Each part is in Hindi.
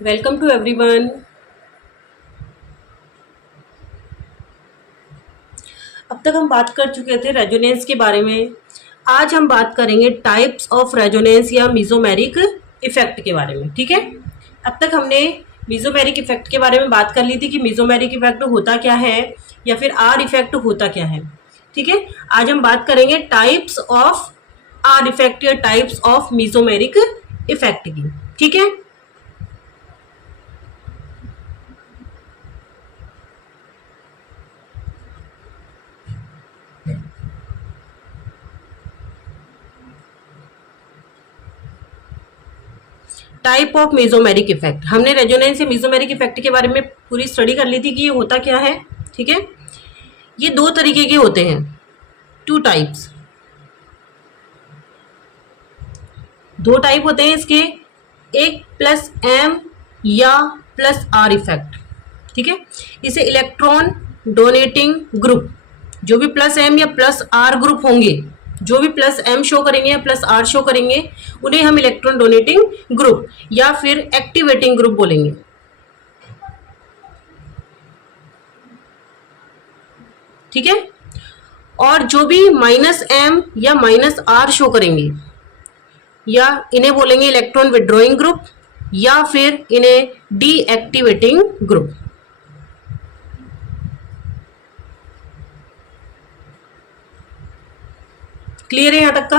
Welcome to everyone. अब तक हम बात कर चुके थे रेजोनेंस के बारे में। आज हम बात करेंगे टाइप्स ऑफ रेजोनेंस या मीजोमेरिक इफेक्ट के बारे में। ठीक है, अब तक हमने मीजोमेरिक इफेक्ट के बारे में बात कर ली थी कि मीजोमेरिक इफेक्ट होता क्या है या फिर आर इफेक्ट होता क्या है। ठीक है, आज हम बात करेंगे टाइप्स ऑफ आर इफेक्ट या टाइप्स ऑफ मीजोमेरिक इफेक्ट की। ठीक है, टाइप ऑफ मेसोमेरिक इफेक्ट। हमने रेजोनेंस या मेसोमेरिक इफेक्ट के बारे में पूरी स्टडी कर ली थी कि ये होता क्या है। ठीक है, ये दो तरीके के होते हैं, टू टाइप्स। दो टाइप होते हैं इसके, एक प्लस एम या प्लस आर इफेक्ट। ठीक है, इसे इलेक्ट्रॉन डोनेटिंग ग्रुप, जो भी प्लस एम या प्लस आर ग्रुप होंगे, जो भी प्लस एम शो करेंगे या प्लस आर शो करेंगे, उन्हें हम इलेक्ट्रॉन डोनेटिंग ग्रुप या फिर एक्टिवेटिंग ग्रुप बोलेंगे। ठीक है, और जो भी माइनस एम या माइनस आर शो करेंगे, या इन्हें बोलेंगे इलेक्ट्रॉन विड्रॉइंग ग्रुप या फिर इन्हें डीएक्टिवेटिंग ग्रुप। क्लियर है यहां तक का?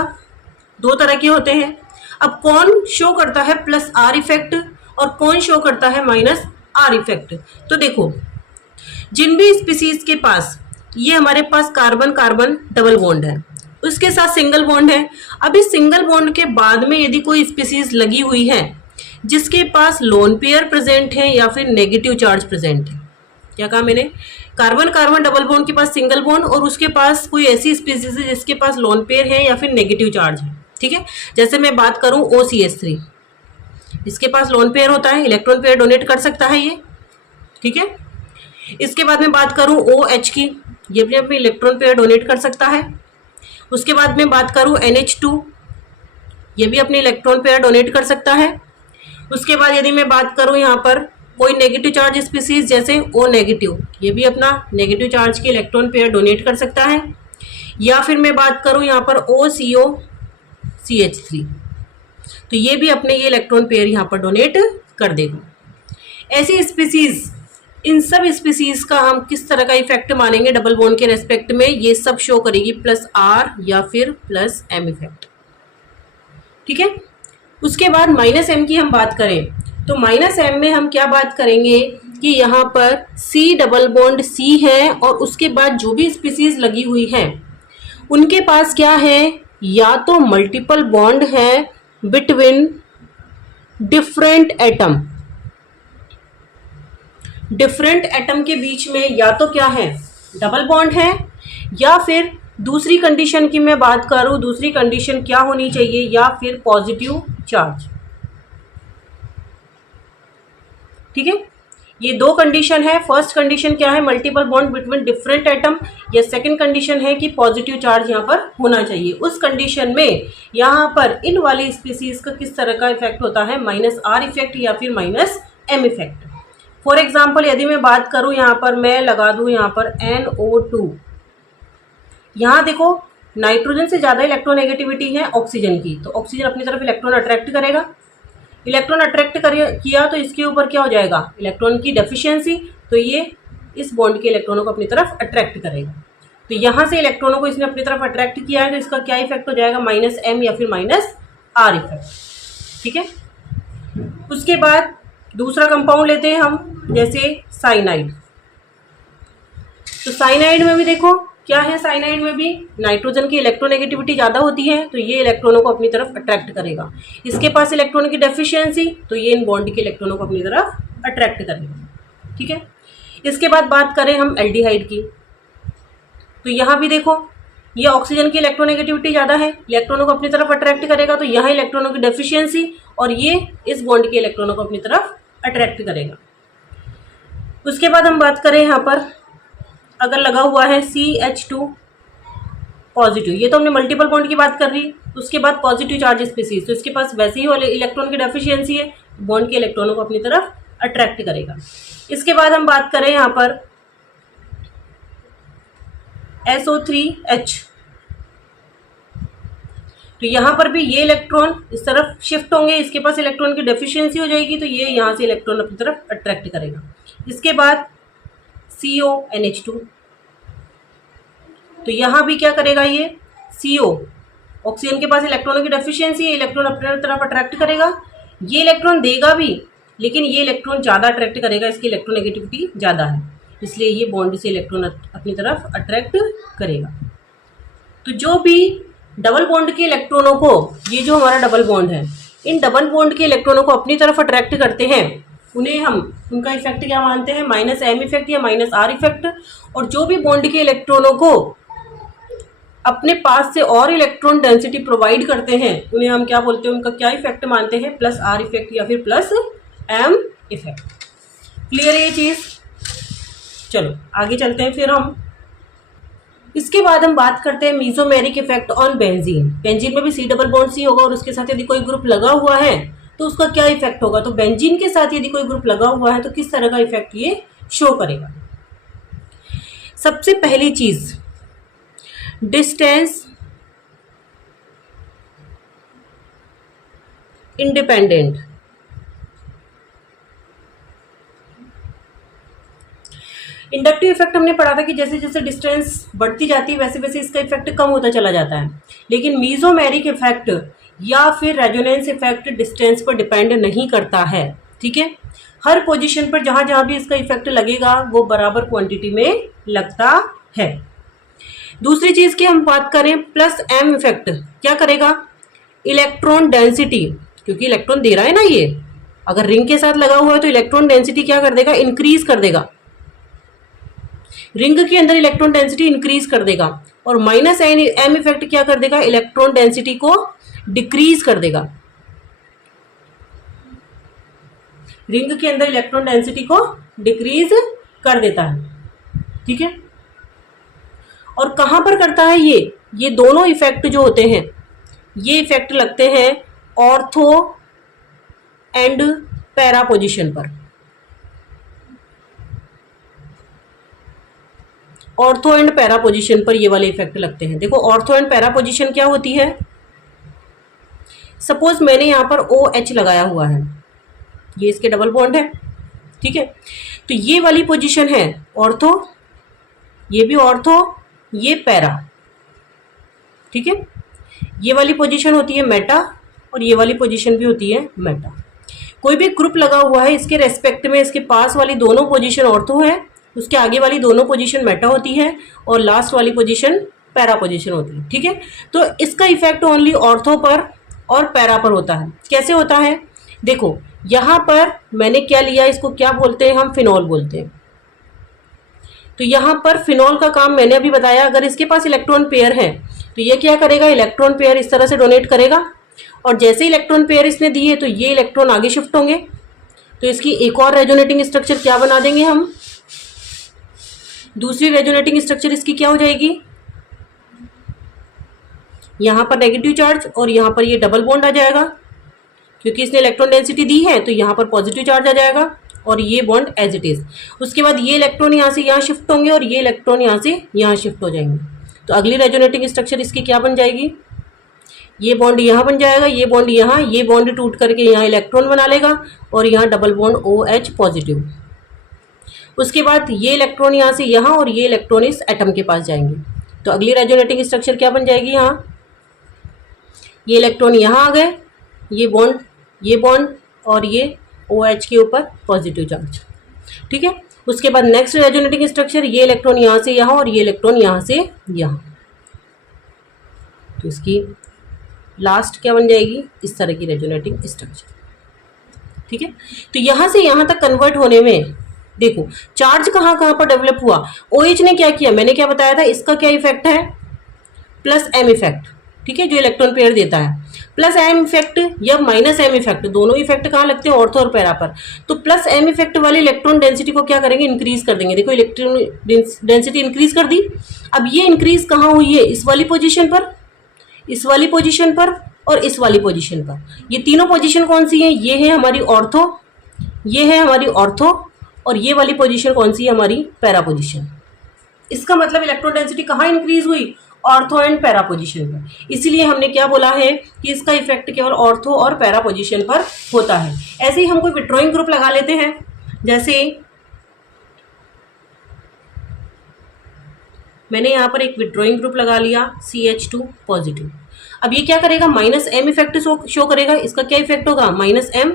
दो तरह के होते हैं। अब कौन शो करता है प्लस आर इफेक्ट और कौन शो करता है माइनस आर इफेक्ट? तो देखो, जिन भी स्पीसीज के पास, ये हमारे पास कार्बन कार्बन डबल बॉन्ड है, उसके साथ सिंगल बॉन्ड है। अब इस सिंगल बॉन्ड के बाद में यदि कोई स्पीसीज लगी हुई है जिसके पास लोन पेयर प्रेजेंट है या फिर नेगेटिव चार्ज प्रेजेंट है, क्या कहा मैंने? कार्बन कार्बन डबल बॉन्ड के पास सिंगल बॉन्ड और उसके पास कोई ऐसी स्पीसीज है जिसके पास लोन पेयर है या फिर नेगेटिव चार्ज है। ठीक है, जैसे मैं बात करूं OCH3, इसके पास लोन पेयर होता है, इलेक्ट्रॉन पेयर डोनेट कर सकता है ये। ठीक है, इसके बाद में बात करूं OH की, ये भी अपने इलेक्ट्रॉन पेयर डोनेट कर सकता है। उसके बाद में बात करूं NH2, ये भी अपने इलेक्ट्रॉन पेयर डोनेट कर सकता है। उसके बाद यदि मैं बात करूं यहाँ पर कोई नेगेटिव चार्ज स्पीसीज जैसे O नेगेटिव, ये भी अपना नेगेटिव चार्ज के इलेक्ट्रॉन पेयर डोनेट कर सकता है। या फिर मैं बात करूं यहाँ पर OCOCH3, तो ये भी अपने ये इलेक्ट्रॉन पेयर यहाँ पर डोनेट कर देगा। ऐसी स्पीसीज, इन सब स्पीसीज का हम किस तरह का इफेक्ट मानेंगे डबल बॉन्ड के रेस्पेक्ट में? ये सब शो करेगी प्लस आर या फिर प्लस एम इफेक्ट। ठीक है, उसके बाद माइनस एम की हम बात करें तो माइनस एम में हम क्या बात करेंगे कि यहाँ पर सी डबल बॉन्ड सी है और उसके बाद जो भी स्पीसीज लगी हुई है उनके पास क्या है, या तो मल्टीपल बॉन्ड है between different atom, different atom के बीच में या तो क्या है, डबल बॉन्ड है, या फिर दूसरी कंडीशन की मैं बात करूं, दूसरी कंडीशन क्या होनी चाहिए, या फिर पॉजिटिव चार्ज। ठीक है, ये दो कंडीशन है। फर्स्ट कंडीशन क्या है, multiple bond between different atom, या सेकंड कंडीशन है कि पॉजिटिव चार्ज यहाँ पर होना चाहिए। उस कंडीशन में यहाँ पर इन वाली स्पीसीज का किस तरह का इफेक्ट होता है, माइनस आर इफेक्ट या फिर minus M effect. For example यदि मैं बात करूं, यहाँ पर मैं लगा दूं यहाँ पर NO2, यहाँ देखो नाइट्रोजन से ज़्यादा इलेक्ट्रोनेगेटिविटी है ऑक्सीजन की, तो ऑक्सीजन अपनी तरफ इलेक्ट्रॉन अट्रैक्ट करेगा। इलेक्ट्रॉन अट्रैक्ट किया तो इसके ऊपर क्या हो जाएगा, इलेक्ट्रॉन की डेफिशिएंसी, तो ये इस बॉन्ड के इलेक्ट्रॉनों को अपनी तरफ अट्रैक्ट करेगा। तो यहाँ से इलेक्ट्रॉनों को इसने अपनी तरफ अट्रैक्ट किया है, तो इसका क्या इफेक्ट हो जाएगा, माइनस एम या फिर माइनस आर इफेक्ट। ठीक है, उसके बाद दूसरा कंपाउंड लेते हैं हम, जैसे साइनाइड। तो साइनाइड में भी देखो क्या है, साइनाइड में भी नाइट्रोजन की इलेक्ट्रोनेगेटिविटी ज़्यादा होती है, तो ये इलेक्ट्रॉनों को अपनी तरफ अट्रैक्ट करेगा। इसके पास इलेक्ट्रॉन की डेफिशिएंसी, तो ये इन बॉन्ड के इलेक्ट्रॉनों को अपनी तरफ अट्रैक्ट करेगा। ठीक है, इसके बाद बात करें हम एल्डिहाइड की, तो यहाँ भी देखो ये ऑक्सीजन की इलेक्ट्रोनेगेटिविटी ज़्यादा है, इलेक्ट्रॉनों को अपनी तरफ अट्रैक्ट करेगा, तो यहाँ इलेक्ट्रॉनों की डेफिशिएंसी और ये इस बॉन्ड के इलेक्ट्रॉनों को अपनी तरफ अट्रैक्ट करेगा। उसके बाद हम बात करें यहाँ पर अगर लगा हुआ है CH2 पॉजिटिव, ये तो हमने मल्टीपल बॉन्ड की बात कर रही। उसके बाद पॉजिटिव चार्ज स्पीसीज, तो इसके पास वैसे ही इलेक्ट्रॉन की डेफिशिएंसी है, बॉन्ड के इलेक्ट्रॉनों को अपनी तरफ अट्रैक्ट करेगा। इसके बाद हम बात करें यहाँ पर SO3H, तो यहाँ पर भी ये इलेक्ट्रॉन इस तरफ शिफ्ट होंगे, इसके पास इलेक्ट्रॉन की डेफिशिएंसी हो जाएगी, तो ये यहाँ से इलेक्ट्रॉन अपनी तरफ अट्रैक्ट करेगा। इसके बाद CONH2, तो यहाँ भी क्या करेगा, ये CO, ऑक्सीजन के पास इलेक्ट्रॉनों की डेफिशिएंसी है, इलेक्ट्रॉन अपने तरफ अट्रैक्ट करेगा। ये इलेक्ट्रॉन देगा भी, लेकिन ये इलेक्ट्रॉन ज़्यादा अट्रैक्ट करेगा, इसकी इलेक्ट्रोनेगेटिविटी ज़्यादा है, इसलिए ये बॉन्ड से इलेक्ट्रॉन अपनी तरफ अट्रैक्ट करेगा। तो जो भी डबल बॉन्ड के इलेक्ट्रॉनों को, ये जो हमारा डबल बॉन्ड है, इन डबल बॉन्ड के इलेक्ट्रॉनों को अपनी तरफ अट्रैक्ट करते हैं, उन्हें हम उनका इफेक्ट क्या मानते हैं, -m इफेक्ट या -r इफेक्ट। और जो भी बॉन्ड के इलेक्ट्रॉनों को अपने पास से और इलेक्ट्रॉन डेंसिटी प्रोवाइड करते हैं, उन्हें हम क्या बोलते हैं, उनका क्या इफेक्ट मानते हैं, +r इफेक्ट या फिर +m इफेक्ट। क्लियर है ये चीज़? चलो आगे चलते हैं फिर हम। इसके बाद हम बात करते हैं mesomeric effect on benzene. Benzene में भी C डबल बॉन्ड C होगा और उसके साथ यदि कोई ग्रुप लगा हुआ है तो उसका क्या इफेक्ट होगा। तो बेंजीन के साथ यदि कोई ग्रुप लगा हुआ है तो किस तरह का इफेक्ट ये शो करेगा। सबसे पहली चीज, डिस्टेंस इंडिपेंडेंट। इंडक्टिव इफेक्ट हमने पढ़ा था कि जैसे जैसे डिस्टेंस बढ़ती जाती है वैसे वैसे इसका इफेक्ट कम होता चला जाता है, लेकिन मीजोमेरिक इफेक्ट या फिर रेजोनेंस इफेक्ट डिस्टेंस पर डिपेंड नहीं करता है। ठीक है, हर पोजीशन पर जहां जहां भी इसका इफेक्ट लगेगा वो बराबर क्वांटिटी में लगता है। दूसरी चीज की हम बात करें, +m इफेक्ट क्या करेगा, इलेक्ट्रॉन डेंसिटी, क्योंकि इलेक्ट्रॉन दे रहा है ना, ये अगर रिंग के साथ लगा हुआ है तो इलेक्ट्रॉन डेंसिटी क्या कर देगा, इंक्रीज कर देगा। रिंग के अंदर इलेक्ट्रॉन डेंसिटी इंक्रीज कर देगा। और -m इफेक्ट क्या कर देगा, इलेक्ट्रॉन डेंसिटी को डिक्रीज कर देगा। रिंग के अंदर इलेक्ट्रॉन डेंसिटी को डिक्रीज कर देता है। ठीक है, और कहां पर करता है ये दोनों इफेक्ट जो होते हैं ये इफेक्ट लगते हैं ऑर्थो एंड पैरा पोजीशन पर। ऑर्थो एंड पैरा पोजीशन पर ये वाले इफेक्ट लगते हैं। देखो ऑर्थो एंड पैरा पोजीशन क्या होती है, सपोज मैंने यहां पर OH लगाया हुआ है, ये इसके डबल बॉन्ड है। ठीक है, तो ये वाली पोजीशन है ऑर्थो, ये भी ऑर्थो, ये पैरा। ठीक है, ये वाली पोजीशन होती है मेटा और ये वाली पोजीशन भी होती है मेटा। कोई भी ग्रुप लगा हुआ है, इसके रेस्पेक्ट में इसके पास वाली दोनों पोजीशन ऑर्थो है, उसके आगे वाली दोनों पोजीशन मेटा होती है और लास्ट वाली पोजीशन पैरा पोजीशन होती है। ठीक है, तो इसका इफेक्ट ओनली ऑर्थो पर और पैरा पर होता है। कैसे होता है, देखो यहां पर मैंने क्या लिया, इसको क्या बोलते हैं हम, फिनॉल बोलते हैं। तो यहां पर फिनॉल का काम मैंने अभी बताया, अगर इसके पास इलेक्ट्रॉन पेयर है तो ये क्या करेगा, इलेक्ट्रॉन पेयर इस तरह से डोनेट करेगा और जैसे इलेक्ट्रॉन पेयर इसने दिए तो ये इलेक्ट्रॉन आगे शिफ्ट होंगे। तो इसकी एक और रेजोनेटिंग स्ट्रक्चर क्या बना देंगे हम, दूसरी रेजोनेटिंग स्ट्रक्चर इसकी क्या हो जाएगी, यहां पर नेगेटिव चार्ज और यहां पर ये डबल बॉन्ड आ जाएगा, क्योंकि इसने इलेक्ट्रॉन डेंसिटी दी है तो यहां पर पॉजिटिव चार्ज आ जाएगा और ये बॉन्ड एज इट इज। उसके बाद ये इलेक्ट्रॉन यहां से यहां शिफ्ट होंगे और ये इलेक्ट्रॉन यहां से यहां शिफ्ट हो जाएंगे। तो अगली रेजोनेटिंग स्ट्रक्चर इसकी क्या बन जाएगी, ये बॉन्ड यहां बन जाएगा, ये बॉन्ड यहां, ये बॉन्ड टूट करके यहां इलेक्ट्रॉन बना लेगा और यहां डबल बॉन्ड OH पॉजिटिव। उसके बाद ये इलेक्ट्रॉन यहां से यहां और ये इलेक्ट्रॉन इस एटम के पास जाएंगे। तो अगली रेजोनेटिंग स्ट्रक्चर क्या बन जाएगी, यहाँ ये इलेक्ट्रॉन यहां आ गए, ये बॉन्ड और ये OH के ऊपर पॉजिटिव चार्ज। ठीक है, उसके बाद नेक्स्ट रेजोनेटिंग स्ट्रक्चर, ये इलेक्ट्रॉन यहां से यहां और ये इलेक्ट्रॉन यहां से यहां। तो इसकी लास्ट क्या बन जाएगी, इस तरह की रेजोनेटिंग स्ट्रक्चर। ठीक है, तो यहां से यहां तक कन्वर्ट होने में देखो चार्ज कहां कहां पर डेवलप हुआ। OH ने क्या किया, मैंने क्या बताया था, इसका क्या इफेक्ट है, +m इफेक्ट। ठीक है, जो इलेक्ट्रॉन पेयर देता है, +m इफेक्ट या -m इफेक्ट, दोनों इफेक्ट कहाँ लगते हैं, ऑर्थो और पैरा पर। तो +m इफेक्ट वाले इलेक्ट्रॉन डेंसिटी को क्या करेंगे, इंक्रीज कर देंगे। देखो इलेक्ट्रॉन डेंसिटी इंक्रीज कर दी। अब ये इंक्रीज कहाँ हुई है, इस वाली पोजीशन पर, इस वाली पोजीशन पर और इस वाली पोजीशन पर। ये तीनों पोजीशन कौन सी है? ये है हमारी ऑर्थो, ये है हमारी ऑर्थो, और ये वाली पोजीशन कौन सी है? हमारी पैरा पोजीशन। इसका मतलब इलेक्ट्रॉन डेंसिटी कहाँ इंक्रीज हुई? ऑर्थो एंड पैरा पोजीशन पर। इसीलिए हमने क्या बोला है कि इसका इफेक्ट केवल ऑर्थो और पैरा पोजीशन पर होता है। ऐसे ही हम कोई विड्रॉइंग ग्रुप लगा लेते हैं, जैसे मैंने यहाँ पर एक विड्रॉइंग ग्रुप लगा लिया CH2 पॉजिटिव। अब ये क्या करेगा? -m इफेक्ट शो करेगा। इसका क्या इफेक्ट होगा? -m।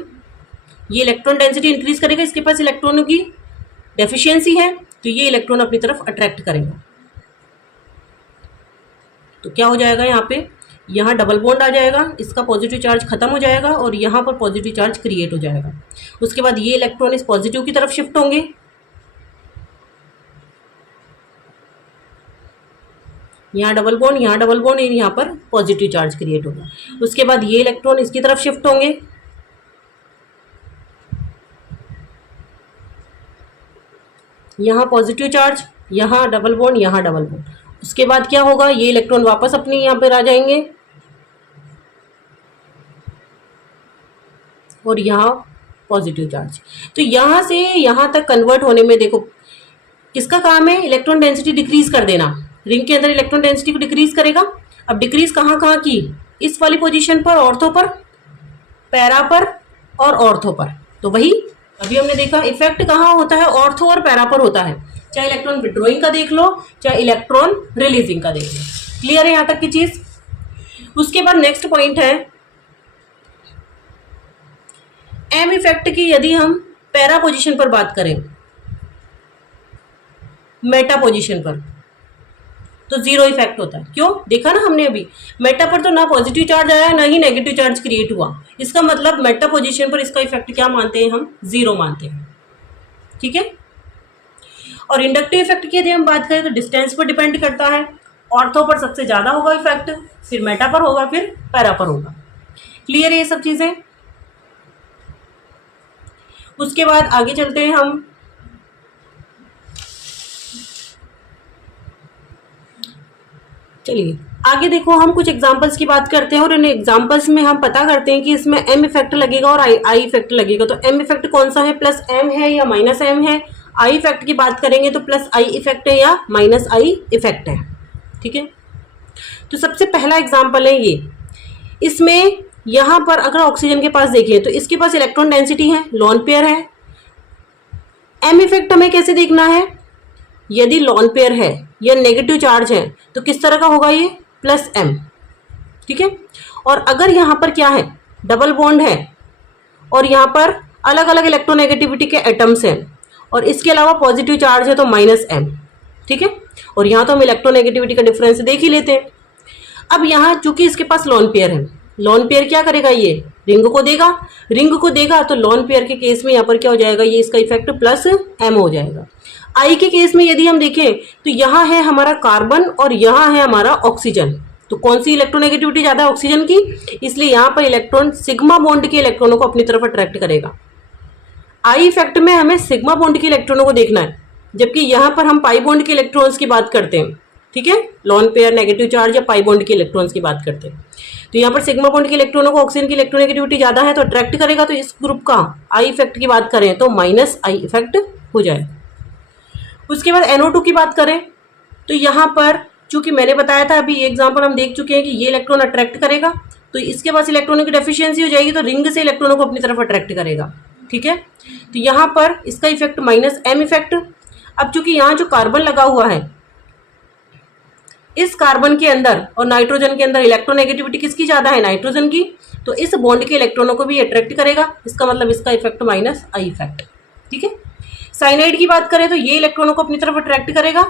ये इलेक्ट्रॉन डेंसिटी इंक्रीज करेगा, इसके पास इलेक्ट्रॉनों की डेफिशिएंसी है, तो ये इलेक्ट्रॉन अपनी तरफ अट्रैक्ट करेगा। तो क्या हो जाएगा? यहाँ पे यहाँ डबल बॉन्ड आ जाएगा, इसका पॉजिटिव चार्ज खत्म हो जाएगा और यहाँ पर पॉजिटिव चार्ज क्रिएट हो जाएगा। उसके बाद ये इलेक्ट्रॉन इस पॉजिटिव की तरफ शिफ्ट होंगे, यहाँ डबल बॉन्ड, यहाँ डबल बॉन्ड, यहाँ पर पॉजिटिव चार्ज क्रिएट होगा। उसके बाद ये इलेक्ट्रॉन इसकी तरफ शिफ्ट होंगे, यहाँ पॉजिटिव चार्ज, यहाँ डबल बॉन्ड, यहाँ डबल बॉन्ड। उसके बाद क्या होगा? ये इलेक्ट्रॉन वापस अपनी यहाँ पर आ जाएंगे और यहाँ पॉजिटिव चार्ज। तो यहाँ से यहाँ तक कन्वर्ट होने में देखो किसका काम है? इलेक्ट्रॉन डेंसिटी डिक्रीज कर देना। रिंग के अंदर इलेक्ट्रॉन डेंसिटी को डिक्रीज करेगा। अब डिक्रीज कहाँ कहाँ की? इस वाली पोजीशन पर, ऑर्थो पर, पैरा पर और ऑर्थो पर। तो वही अभी हमने देखा इफेक्ट कहाँ होता है? ऑर्थो और पैरा पर होता है, चाहे इलेक्ट्रॉन विड्रॉइंग का देख लो, चाहे इलेक्ट्रॉन रिलीजिंग का देख लो। क्लियर है यहाँ तक की चीज? उसके बाद नेक्स्ट पॉइंट है एम इफेक्ट की। यदि हम पैरा पोजीशन पर बात करें, मेटा पोजीशन पर, तो जीरो इफेक्ट होता है। क्यों? देखा ना हमने अभी, मेटा पर तो ना पॉजिटिव चार्ज आया ना ही नेगेटिव चार्ज क्रिएट हुआ। इसका मतलब मेटा पोजीशन पर इसका इफेक्ट क्या मानते हैं? हम जीरो मानते हैं। ठीक है। और इंडक्टिव इफेक्ट की यदि हम बात करें तो डिस्टेंस पर डिपेंड करता है। ऑर्थो पर सबसे ज्यादा होगा इफेक्ट, फिर मेटा पर होगा, फिर पैरा पर होगा। क्लियर है ये सब चीजें? उसके बाद आगे चलते हैं हम। चलिए आगे देखो, हम कुछ एग्जांपल्स की बात करते हैं और इन एग्जांपल्स में हम पता करते हैं कि इसमें एम इफेक्ट लगेगा और आई इफेक्ट लगेगा। तो एम इफेक्ट कौन सा है? +m है या -m है? आई इफेक्ट की बात करेंगे तो +i इफेक्ट है या -i इफेक्ट है। ठीक है। तो सबसे पहला एग्जाम्पल है ये। इसमें यहाँ पर अगर ऑक्सीजन के पास देखिए तो इसके पास इलेक्ट्रॉन डेंसिटी है, लॉन पेयर है। एम इफेक्ट हमें कैसे देखना है? यदि लॉन पेयर है या नेगेटिव चार्ज है तो किस तरह का होगा? ये +m। ठीक है। और अगर यहाँ पर क्या है? डबल बॉन्ड है और यहाँ पर अलग अलग इलेक्ट्रोनेगेटिविटी के एटम्स हैं और इसके अलावा पॉजिटिव चार्ज है तो -m। ठीक है। और यहाँ तो हम इलेक्ट्रोनेगेटिविटी का डिफरेंस देख ही लेते हैं। अब यहाँ चूंकि इसके पास लॉन पेयर है, लॉन पेयर क्या करेगा? ये रिंग को देगा, रिंग को देगा तो लॉन पेयर के केस में यहाँ पर क्या हो जाएगा? ये इसका इफेक्ट +m हो जाएगा। आई के केस में यदि हम देखें तो यहाँ है हमारा कार्बन और यहाँ है हमारा ऑक्सीजन। तो कौन सी इलेक्ट्रोनेगेटिविटी ज्यादा है? ऑक्सीजन की। इसलिए यहाँ पर इलेक्ट्रॉन सिग्मा बॉन्ड के इलेक्ट्रॉनों को अपनी तरफ अट्रैक्ट करेगा। आई इफेक्ट में हमें सिग्मा बॉन्ड के इलेक्ट्रॉनों को देखना है, जबकि यहाँ पर हम पाई बॉन्ड के इलेक्ट्रॉन्स की बात करते हैं। ठीक है। लॉन पेयर, नेगेटिव चार्ज या पाई बॉन्ड के इलेक्ट्रॉन्स की बात करते हैं। तो यहाँ पर सिग्मा बॉन्ड के इलेक्ट्रॉनों को ऑक्सीजन की इलेक्ट्रोनेगेटिविटी ज्यादा है तो अट्रैक्ट करेगा। तो इस ग्रुप का आई इफेक्ट की बात करें तो -i इफेक्ट हो जाएगा। उसके बाद NO2 की बात करें तो यहाँ पर चूंकि मैंने बताया था, अभी ये एग्जांपल हम देख चुके हैं कि ये इलेक्ट्रॉन अट्रैक्ट करेगा तो इसके पास इलेक्ट्रॉनों की डेफिशिएंसी हो जाएगी तो रिंग से इलेक्ट्रॉनों को अपनी तरफ अट्रैक्ट करेगा। ठीक है। तो यहाँ पर इसका इफेक्ट -m इफेक्ट। अब चूंकि यहाँ जो कार्बन लगा हुआ है, इस कार्बन के अंदर और नाइट्रोजन के अंदर इलेक्ट्रोनेगेटिविटी किसकी ज्यादा है? नाइट्रोजन की। तो इस बॉन्ड के इलेक्ट्रॉनों को भी अट्रैक्ट करेगा। इसका मतलब इसका इफेक्ट -i इफेक्ट। ठीक है। साइनाइड की बात करें तो ये इलेक्ट्रॉनों को अपनी तरफ अट्रैक्ट करेगा,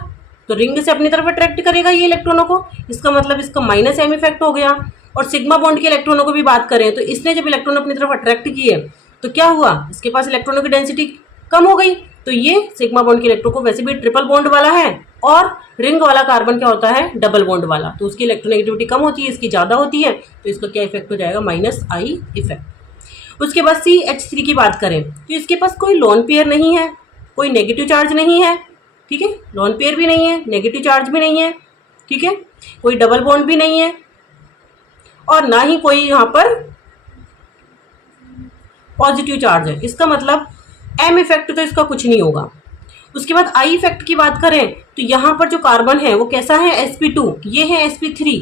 तो रिंग से अपनी तरफ अट्रैक्ट करेगा ये इलेक्ट्रॉनों को। इसका मतलब इसका -m इफेक्ट हो गया। और सिग्मा बॉन्ड के इलेक्ट्रॉनों को भी बात करें तो इसने जब इलेक्ट्रॉन अपनी तरफ अट्रैक्ट किए तो क्या हुआ? इसके पास इलेक्ट्रॉनों की डेंसिटी कम हो गई। तो ये सिग्मा बॉन्ड के इलेक्ट्रॉन को वैसे भी ट्रिपल बॉन्ड वाला है और रिंग वाला कार्बन क्या होता है? डबल बॉन्ड वाला। तो उसकी इलेक्ट्रोनेगेटिविटी कम होती है, इसकी ज्यादा होती है, तो इसका क्या इफेक्ट हो जाएगा? -i effect. उसके बाद CH3 की बात करें तो इसके पास कोई लॉन पेयर नहीं है, कोई नेगेटिव चार्ज नहीं है। ठीक है। लॉन पेयर भी नहीं है, नेगेटिव चार्ज भी नहीं है। ठीक है। कोई डबल बॉन्ड भी नहीं है और ना ही कोई यहाँ पर पॉजिटिव चार्ज है। इसका मतलब एम इफेक्ट तो इसका कुछ नहीं होगा। उसके बाद आई इफेक्ट की बात करें तो यहाँ पर जो कार्बन है वो कैसा है, sp2, ये है sp3।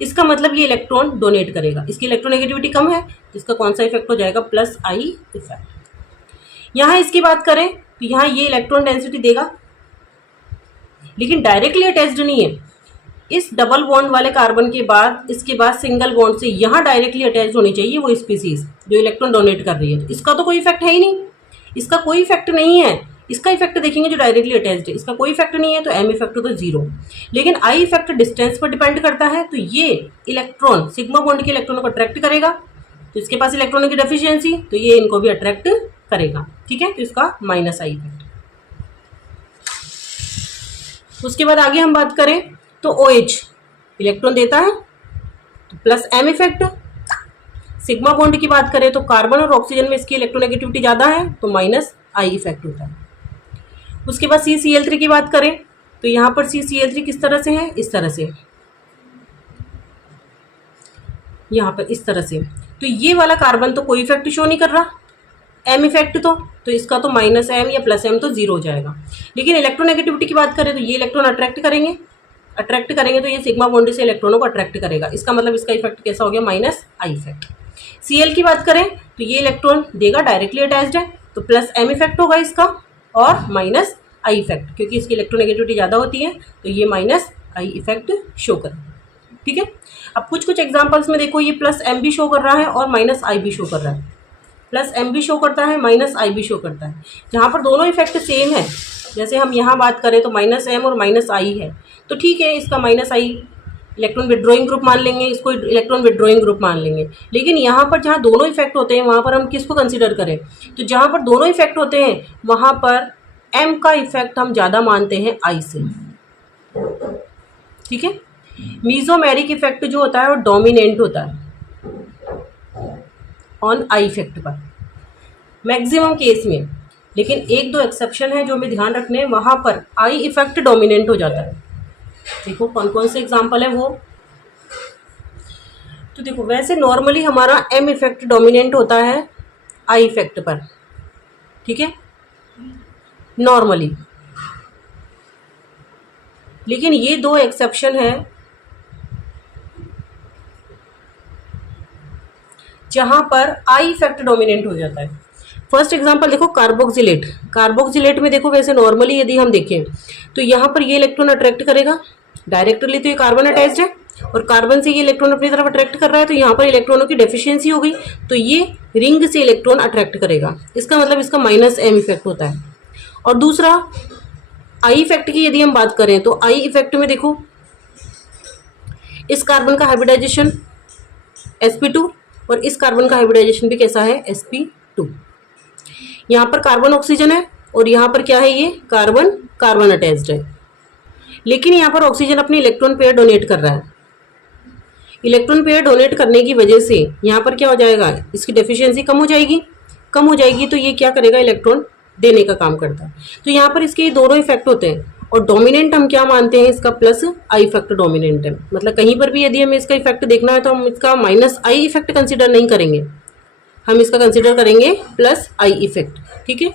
इसका मतलब ये इलेक्ट्रॉन डोनेट करेगा, इसकी इलेक्ट्रोनेगेटिविटी कम है, तो इसका कौन सा इफेक्ट हो जाएगा, प्लस आई इफेक्ट। यहाँ इसकी बात करें तो यहाँ ये इलेक्ट्रॉन डेंसिटी देगा, लेकिन डायरेक्टली अटैच्ड नहीं है। इस डबल बॉन्ड वाले कार्बन के बाद इसके बाद सिंगल बॉन्ड से यहाँ डायरेक्टली अटैच होनी चाहिए वो स्पीसीज जो इलेक्ट्रॉन डोनेट कर रही है। तो इसका तो कोई इफेक्ट है ही नहीं, इसका कोई इफेक्ट नहीं है। इसका इफेक्ट देखेंगे जो डायरेक्टली अटैच्ड है, इसका कोई इफेक्ट नहीं है, तो एम इफेक्ट तो जीरो। लेकिन आई इफेक्ट डिस्टेंस पर डिपेंड करता है, तो ये इलेक्ट्रॉन सिग्मा बॉन्ड के इलेक्ट्रॉनों को अट्रैक्ट करेगा, तो इसके पास इलेक्ट्रॉनों की डेफिशिएंसी, तो ये इनको भी अट्रैक्ट करेगा। ठीक है, तो इसका माइनस आई इफेक्ट। उसके बाद आगे हम बात करें तो OH इलेक्ट्रॉन देता है तो plus M effect. Sigma bond की बात करें तो कार्बन और ऑक्सीजन में इसकी इलेक्ट्रोनेगेटिविटी ज़्यादा है तो माइनस आई इफेक्ट होता है। उसके बाद CCl3 की बात करें तो यहाँ पर CCl3 किस तरह से है, इस तरह से, यहाँ पर इस तरह से। तो ये वाला कार्बन तो कोई इफेक्ट शो नहीं कर रहा, एम इफेक्ट तो इसका तो माइनस एम या प्लस एम तो जीरो हो जाएगा। लेकिन इलेक्ट्रोनेगेटिविटी की बात करें तो ये इलेक्ट्रॉन अट्रैक्ट करेंगे तो ये सिग्मा बॉन्ड से इलेक्ट्रॉनों को अट्रैक्ट करेगा। इसका मतलब इसका इफेक्ट कैसा हो गया, माइनस आई इफेक्ट। Cl की बात करें तो ये इलेक्ट्रॉन देगा, डायरेक्टली अटैच्ड है, तो प्लस एम इफेक्ट होगा इसका और माइनस आई इफेक्ट, क्योंकि इसकी इलेक्ट्रोनेगेटिविटी ज़्यादा होती है तो ये माइनस आई इफेक्ट शो करेगा। ठीक है, अब कुछ एग्जाम्पल्स में देखो ये प्लस एम भी शो कर रहा है और माइनस आई भी शो कर रहा है, प्लस एम भी शो करता है, माइनस आई भी शो करता है। जहाँ पर दोनों इफेक्ट सेम है, जैसे हम यहाँ बात करें तो माइनस एम और माइनस आई है, तो ठीक है इसका माइनस आई इलेक्ट्रॉन विड्रॉइंग ग्रुप मान लेंगे, इसको इलेक्ट्रॉन विड्रॉइंग ग्रुप मान लेंगे। लेकिन यहाँ पर जहाँ दोनों इफेक्ट होते हैं वहाँ पर हम किसको कंसिडर करें, तो जहाँ पर दोनों इफेक्ट होते हैं वहाँ पर एम का इफेक्ट हम ज़्यादा मानते हैं आई से। ठीक है, मीजोमेरिक इफेक्ट जो होता है वो डोमिनेंट होता है ऑन आई इफेक्ट पर मैक्सिमम केस में, लेकिन एक दो एक्सेप्शन है जो हमें ध्यान रखने हैं, वहाँ पर आई इफेक्ट डोमिनेंट हो जाता है। देखो कौन कौन से एग्जाम्पल है वो, तो देखो वैसे नॉर्मली हमारा एम इफेक्ट डोमिनेंट होता है आई इफेक्ट पर। ठीक है, नॉर्मली, लेकिन ये दो एक्सेप्शन है जहां पर आई इफेक्ट डोमिनेंट हो जाता है। फर्स्ट एग्जांपल देखो कार्बोक्सिलेट में देखो वैसे नॉर्मली यदि हम देखें तो यहाँ पर ये इलेक्ट्रॉन अट्रैक्ट करेगा डायरेक्टली, तो ये कार्बन अटैच्ड है और कार्बन से ये इलेक्ट्रॉन अपनी तरफ अट्रैक्ट कर रहा है, तो यहाँ पर इलेक्ट्रॉनों की डेफिशिएंसी हो गई, तो ये रिंग से इलेक्ट्रॉन अट्रैक्ट करेगा। इसका मतलब इसका माइनस एम इफेक्ट होता है। और दूसरा आई इफेक्ट की यदि हम बात करें तो आई इफेक्ट में देखो इस कार्बन का हाइब्रिडाइजेशन sp2 और इस कार्बन का हाइब्रिडाइजेशन भी कैसा है, sp2। यहाँ पर कार्बन ऑक्सीजन है और यहाँ पर क्या है, ये कार्बन अटैच्ड है, लेकिन यहाँ पर ऑक्सीजन अपनी इलेक्ट्रॉन पेयर डोनेट कर रहा है। इलेक्ट्रॉन पेयर डोनेट करने की वजह से यहाँ पर क्या हो जाएगा, इसकी डेफिशिएंसी कम हो जाएगी, तो ये क्या करेगा, इलेक्ट्रॉन देने का काम करता है। तो यहाँ पर इसके दोनों इफेक्ट होते हैं और डोमिनेंट हम क्या मानते हैं, इसका प्लस आई इफेक्ट डोमिनेंट है। मतलब कहीं पर भी यदि हमें इसका इफेक्ट देखना है तो हम इसका माइनस आई इफेक्ट कंसिडर नहीं करेंगे, हम इसका कंसिडर करेंगे प्लस आई इफेक्ट। ठीक है,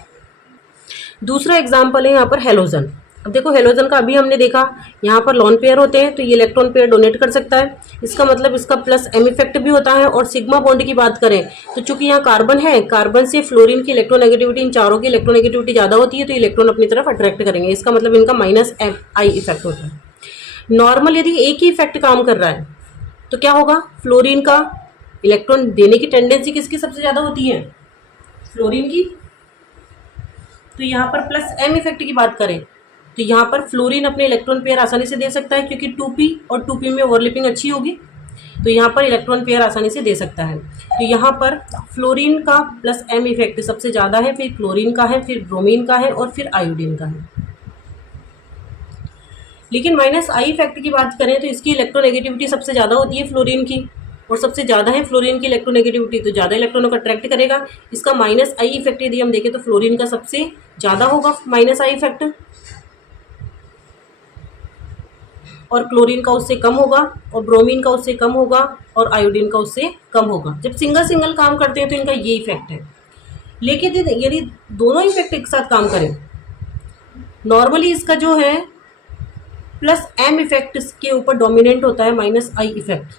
दूसरा एग्जाम्पल है यहाँ पर हेलोजन। अब देखो हेलोजन का अभी हमने देखा, यहाँ पर लोन पेयर होते हैं तो ये इलेक्ट्रॉन पेयर डोनेट कर सकता है, इसका मतलब इसका प्लस एम इफेक्ट भी होता है। और सिग्मा बॉन्ड की बात करें तो चूंकि यहाँ कार्बन है, कार्बन से फ्लोरीन की इलेक्ट्रोनेगेटिविटी, इन चारों की इलेक्ट्रोनेगेटिविटी ज़्यादा होती है, तो इलेक्ट्रॉन अपनी तरफ अट्रैक्ट करेंगे, इसका मतलब इनका माइनस आई इफेक्ट होता है। नॉर्मल यदि एक ही इफेक्ट काम कर रहा है तो क्या होगा, फ्लोरीन का इलेक्ट्रॉन देने की टेंडेंसी किसकी सबसे ज़्यादा होती है, फ्लोरीन की। तो यहाँ पर प्लस एम इफेक्ट की बात करें तो यहाँ पर फ्लोरीन अपने इलेक्ट्रॉन पेयर आसानी से दे सकता है, क्योंकि 2p और 2p में ओवरलैपिंग अच्छी होगी, तो यहाँ पर इलेक्ट्रॉन पेयर आसानी से दे सकता है। तो यहाँ पर फ्लोरीन का प्लस एम इफेक्ट सबसे ज़्यादा है, फिर क्लोरीन का है, फिर ब्रोमीन का है और फिर आयोडीन का है। लेकिन माइनस आई इफेक्ट की बात करें तो इसकी इलेक्ट्रोनेगेटिविटी सबसे ज़्यादा होती है फ्लोरीन की, और सबसे ज़्यादा है फ्लोरीन की इलेक्ट्रोनेगेटिविटी, तो ज़्यादा इलेक्ट्रॉनों को अट्रैक्ट करेगा। इसका माइनस आई इफेक्ट यदि हम देखें तो फ्लोरीन का सबसे ज़्यादा होगा माइनस आई इफेक्ट। और क्लोरीन का उससे कम होगा, और ब्रोमीन का उससे कम होगा, और आयोडीन का उससे कम होगा। जब सिंगल सिंगल काम करते हैं तो इनका ये इफेक्ट है। लेकिन यदि दोनों इफेक्ट एक साथ काम करें, नॉर्मली इसका जो है प्लस एम इफेक्ट इसके ऊपर डोमिनेंट होता है माइनस आई इफेक्ट।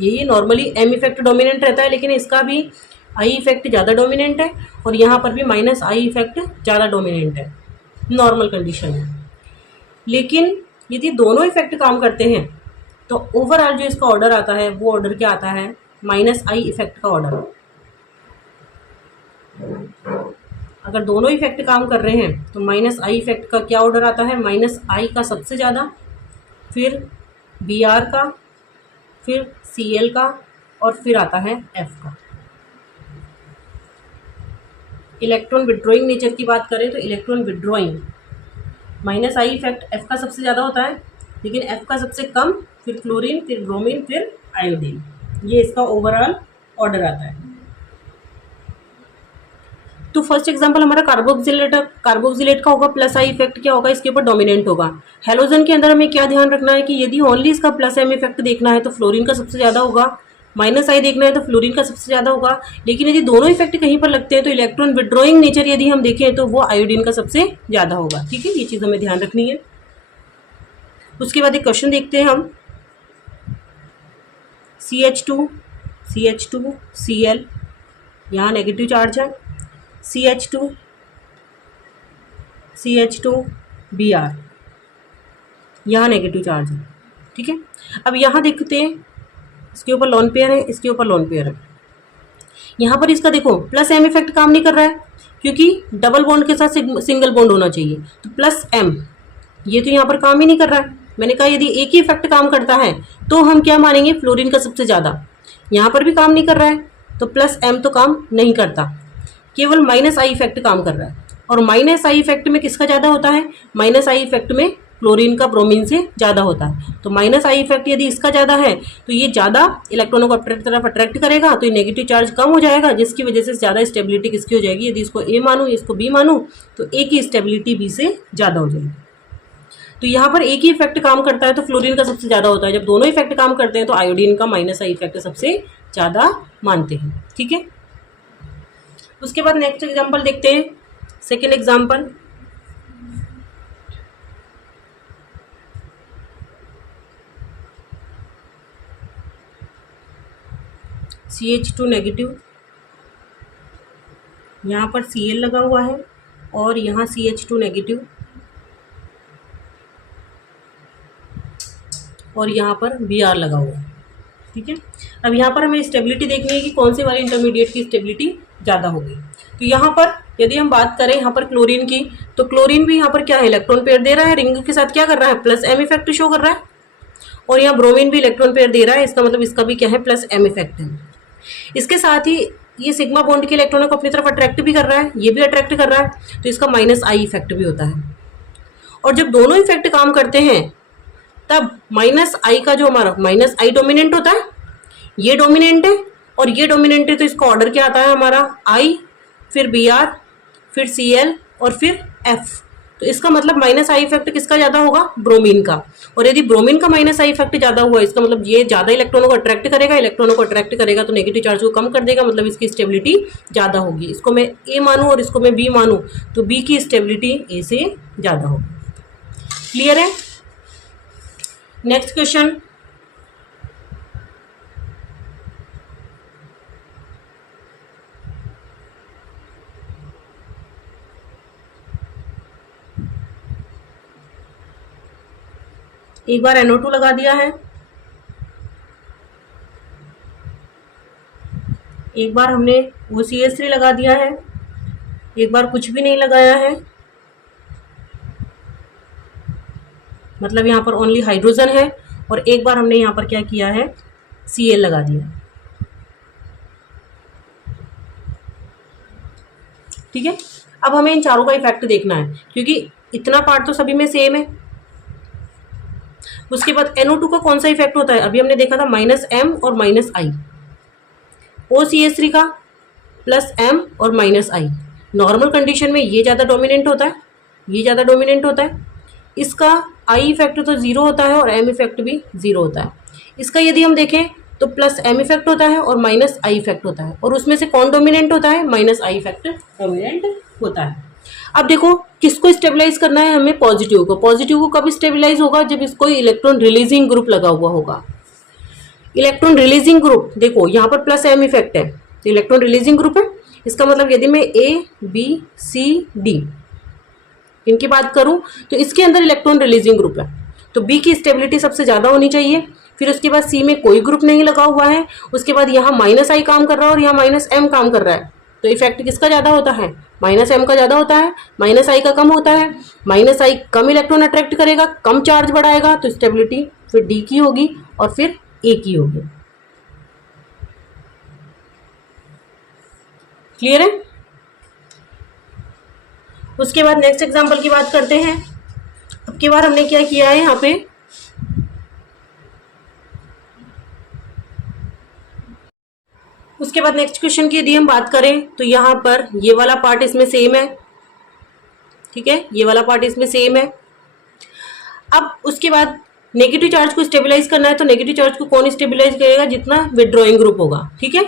ये नॉर्मली एम इफेक्ट डोमिनेंट रहता है, लेकिन इसका भी आई इफेक्ट ज़्यादा डोमिनेंट है, और यहाँ पर भी माइनस आई इफेक्ट ज़्यादा डोमिनेंट है नॉर्मल कंडीशन में। लेकिन यदि दोनों इफेक्ट काम करते हैं तो ओवरऑल जो इसका ऑर्डर आता है वो ऑर्डर क्या आता है, माइनस आई इफेक्ट का ऑर्डर। अगर दोनों इफेक्ट काम कर रहे हैं तो माइनस आई इफेक्ट का क्या ऑर्डर आता है, माइनस आई का सबसे ज़्यादा, फिर बी आर का, फिर सी एल का, और फिर आता है एफ का। इलेक्ट्रॉन विड्रॉइंग नेचर की बात करें तो electron withdrawing minus I effect F का सबसे ज़्यादा होता है, लेकिन एफ का सबसे कम, फिर क्लोरीन, फिर ब्रोमीन, फिर आयोडीन। ये इसका ओवरऑल ऑर्डर आता है। तो फर्स्ट एग्जांपल हमारा कार्बोक्सिलेट का होगा, प्लस आई इफेक्ट क्या होगा, इसके ऊपर डोमिनेंट होगा। हेलोजन के अंदर हमें क्या ध्यान रखना है कि यदि ओनली इसका प्लस एम इफेक्ट देखना है तो फ्लोरीन का सबसे ज़्यादा होगा, माइनस आई देखना है तो फ्लोरीन का सबसे ज़्यादा होगा। लेकिन यदि दोनों इफेक्ट कहीं पर लगते हैं तो इलेक्ट्रॉन विड्रॉइंग नेचर यदि हम देखें तो वो आयोडीन का सबसे ज़्यादा होगा। ठीक है, ये चीज़ हमें ध्यान रखनी है। उसके बाद एक क्वेश्चन देखते हैं हम, CH2 Cl, यहाँ नेगेटिव चार्ज है, CH2 Br, यहाँ नेगेटिव चार्ज है। ठीक है, अब यहाँ देखते हैं, इसके ऊपर लोन पेयर है, इसके ऊपर लोन पेयर है। यहाँ पर इसका देखो प्लस एम इफेक्ट काम नहीं कर रहा है, क्योंकि डबल बॉन्ड के साथ सिंगल बॉन्ड होना चाहिए, तो प्लस एम ये तो यहाँ पर काम ही नहीं कर रहा है। मैंने कहा यदि एक ही इफेक्ट काम करता है तो हम क्या मानेंगे, फ्लोरीन का सबसे ज़्यादा। यहाँ पर भी काम नहीं कर रहा है तो प्लस एम तो काम नहीं करता, केवल माइनस आई इफेक्ट काम कर रहा है। और माइनस आई इफेक्ट में किसका ज़्यादा होता है, माइनस आई इफेक्ट में क्लोरीन का ब्रोमीन से ज़्यादा होता है। तो माइनस आई इफेक्ट यदि इसका ज़्यादा है तो ये ज़्यादा इलेक्ट्रॉनों को अपनी तरफ अट्रैक्ट करेगा, तो ये नेगेटिव चार्ज कम हो जाएगा, जिसकी वजह से ज़्यादा स्टेबिलिटी किसकी हो जाएगी, यदि इसको ए मानूँ इसको बी मानूँ तो ए की स्टेबिलिटी बी से ज़्यादा हो जाएगी। तो यहाँ पर एक ही इफेक्ट काम करता है तो फ्लोरीन का सबसे ज़्यादा होता है, जब दोनों इफेक्ट काम करते हैं तो आयोडीन का माइनस आई इफेक्ट सबसे ज़्यादा मानते हैं। ठीक है, उसके बाद नेक्स्ट एग्जांपल देखते हैं, सेकेंड एग्जांपल, CH2 नेगेटिव, यहाँ पर Cl लगा हुआ है और यहाँ CH2 नेगेटिव, और यहाँ पर Br लगा हुआ है। ठीक है, अब यहाँ पर हमें स्टेबिलिटी देखनी है कि कौन से वाले इंटरमीडिएट की स्टेबिलिटी ज़्यादा होगी। तो यहाँ पर यदि हम बात करें यहाँ पर क्लोरीन की, तो क्लोरीन भी यहाँ पर क्या है, इलेक्ट्रॉन पेयर दे रहा है, रिंग के साथ क्या कर रहा है, प्लस एम इफेक्ट शो कर रहा है। और यहाँ ब्रोमीन भी इलेक्ट्रॉन पेयर दे रहा है, इसका मतलब इसका भी क्या है, प्लस एम इफेक्ट है। इसके साथ ही ये सिग्मा बॉन्ड के इलेक्ट्रॉनों को अपनी तरफ अट्रैक्ट भी कर रहा है, ये भी अट्रैक्ट कर रहा है, तो इसका माइनस आई इफेक्ट भी होता है। और जब दोनों इफेक्ट काम करते हैं तब माइनस आई का जो हमारा माइनस आई डोमिनेंट होता है, ये डोमिनेंट है और ये डोमिनेंट है, तो इसका ऑर्डर क्या आता है हमारा, आई, फिर बी आर, फिर सी एल और फिर एफ। तो इसका मतलब माइनस आई इफेक्ट किसका ज़्यादा होगा, ब्रोमीन का। और यदि ब्रोमीन का माइनस आई इफेक्ट ज़्यादा हुआ, इसका मतलब ये ज़्यादा इलेक्ट्रॉनों को अट्रैक्ट करेगा, इलेक्ट्रॉनों को अट्रैक्ट करेगा तो नेगेटिव चार्ज को कम कर देगा, मतलब इसकी स्टेबिलिटी ज़्यादा होगी। इसको मैं ए मानूँ और इसको मैं बी मानूँ तो बी की स्टेबिलिटी ए से ज़्यादा होगी। क्लियर है। नेक्स्ट क्वेश्चन, एक बार NO2 लगा दिया है, एक बार हमने OCH3 लगा दिया है, एक बार कुछ भी नहीं लगाया है, मतलब यहाँ पर ओनली हाइड्रोजन है, और एक बार हमने यहाँ पर क्या किया है, Cl लगा दिया। ठीक है, अब हमें इन चारों का इफेक्ट देखना है, क्योंकि इतना पार्ट तो सभी में सेम है। उसके बाद NO2 का कौन सा इफेक्ट होता है, अभी हमने देखा था माइनस एम और माइनस आई। OCH3 का प्लस एम और माइनस आई। नॉर्मल कंडीशन में ये ज़्यादा डोमिनेंट होता है, ये ज़्यादा डोमिनेंट होता है। इसका आई इफेक्ट तो ज़ीरो होता है और एम इफेक्ट भी ज़ीरो होता है। इसका यदि हम देखें तो प्लस एम इफेक्ट होता है और माइनस आई इफेक्ट होता है, और उसमें से कौन डोमिनेंट होता है? माइनस आई इफेक्ट डोमिनेंट होता है। अब देखो किसको स्टेबलाइज करना है हमें? पॉजिटिव को। पॉजिटिव को कब स्टेबलाइज होगा? जब इसको इलेक्ट्रॉन रिलीजिंग ग्रुप लगा हुआ होगा। इलेक्ट्रॉन रिलीजिंग ग्रुप, देखो यहाँ पर प्लस एम इफेक्ट है तो इलेक्ट्रॉन रिलीजिंग ग्रुप है। इसका मतलब यदि मैं ए बी सी डी इनकी बात करूं तो इसके अंदर इलेक्ट्रॉन रिलीजिंग ग्रुप है, तो बी की स्टेबिलिटी सबसे ज़्यादा होनी चाहिए। फिर उसके बाद सी में कोई ग्रुप नहीं लगा हुआ है, उसके बाद यहाँ माइनस आई काम कर रहा है और यहाँ माइनस एम काम कर रहा है, तो इफेक्ट किसका ज़्यादा होता है? माइनस एम का ज़्यादा होता है, माइनस आई का कम होता है। माइनस आई कम इलेक्ट्रॉन अट्रैक्ट करेगा, कम चार्ज बढ़ाएगा, तो स्टेबिलिटी फिर डी की होगी और फिर ए की होगी। क्लियर है? उसके बाद नेक्स्ट एग्जांपल की बात करते हैं। अब की बार हमने क्या किया है यहाँ पे, उसके बाद नेक्स्ट क्वेश्चन की यदि हम बात करें तो यहाँ पर ये वाला पार्ट इसमें सेम है, ठीक है, ये वाला पार्ट इसमें सेम है। अब उसके बाद नेगेटिव चार्ज को स्टेबलाइज करना है, तो नेगेटिव चार्ज को कौन स्टेबलाइज करेगा? जितना विदड्रॉइंग ग्रुप होगा, ठीक है।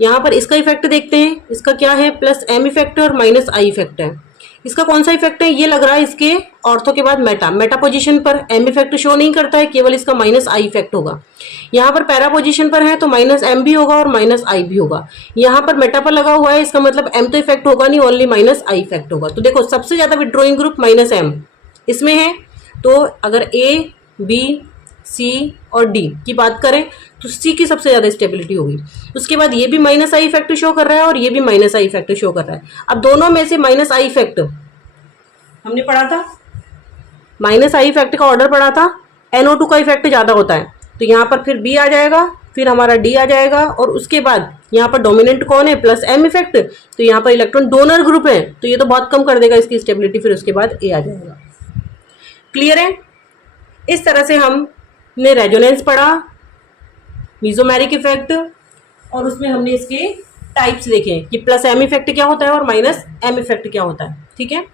यहाँ पर इसका इफेक्ट देखते हैं, इसका क्या है? प्लस एम इफेक्ट और माइनस आई इफेक्ट है। इसका कौन सा इफेक्ट है? ये लग रहा है इसके ऑर्थो के बाद मेटा पोजीशन पर एम इफेक्ट शो नहीं करता है, केवल इसका माइनस आई इफेक्ट होगा। यहाँ पर पैरा पोजीशन पर है तो माइनस एम भी होगा और माइनस आई भी होगा। यहाँ पर मेटा पर लगा हुआ है, इसका मतलब एम तो इफेक्ट होगा नहीं, ओनली माइनस आई इफेक्ट होगा। तो देखो सबसे ज्यादा विदड्रॉइंग ग्रुप माइनस एम इसमें है, तो अगर ए बी सी और डी की बात करें तो सी की सबसे ज्यादा स्टेबिलिटी होगी। उसके बाद ये भी माइनस आई इफेक्ट शो कर रहा है और ये भी माइनस आई इफेक्ट शो कर रहा है। अब दोनों में से माइनस आई इफेक्ट हमने पढ़ा था, माइनस आई इफेक्ट का ऑर्डर पढ़ा था, NO2 का इफेक्ट ज्यादा होता है, तो यहाँ पर फिर बी आ जाएगा, फिर हमारा डी आ जाएगा, और उसके बाद यहाँ पर डोमिनेंट कौन है? प्लस एम इफेक्ट, तो यहाँ पर इलेक्ट्रॉन डोनर ग्रुप है, तो ये तो बहुत कम कर देगा इसकी स्टेबिलिटी, फिर उसके बाद ए आ जाएगा। क्लियर है? इस तरह से हमने रेजोनेंस पढ़ा, मीजोमेरिक इफेक्ट, और उसमें हमने इसके टाइप्स देखे कि प्लस एम इफेक्ट क्या होता है और माइनस एम इफेक्ट क्या होता है, ठीक है।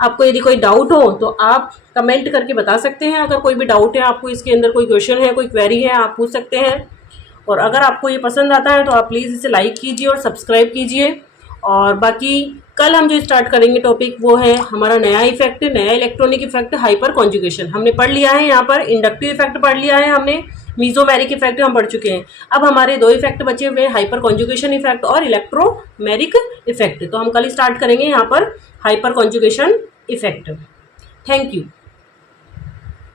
आपको यदि कोई डाउट हो तो आप कमेंट करके बता सकते हैं। अगर कोई भी डाउट है आपको, इसके अंदर कोई क्वेश्चन है, कोई क्वेरी है, आप पूछ सकते हैं। और अगर आपको ये पसंद आता है तो आप प्लीज़ इसे लाइक कीजिए और सब्सक्राइब कीजिए। और बाकी कल हम जो स्टार्ट करेंगे टॉपिक वो है हमारा नया इफेक्ट, नया इलेक्ट्रॉनिक इफेक्ट, हाइपर कॉन्जुगेशन। हमने पढ़ लिया है, यहाँ पर इंडक्टिव इफेक्ट पढ़ लिया है हमने, मीजोमेरिक इफेक्ट हम पढ़ चुके हैं। अब हमारे दो इफेक्ट बचे हुए हैं, हाइपर कॉन्जुगेशन इफेक्ट और इलेक्ट्रोमेरिक इफेक्ट। तो हम कल स्टार्ट करेंगे यहाँ पर hyper conjugation effect. Thank you.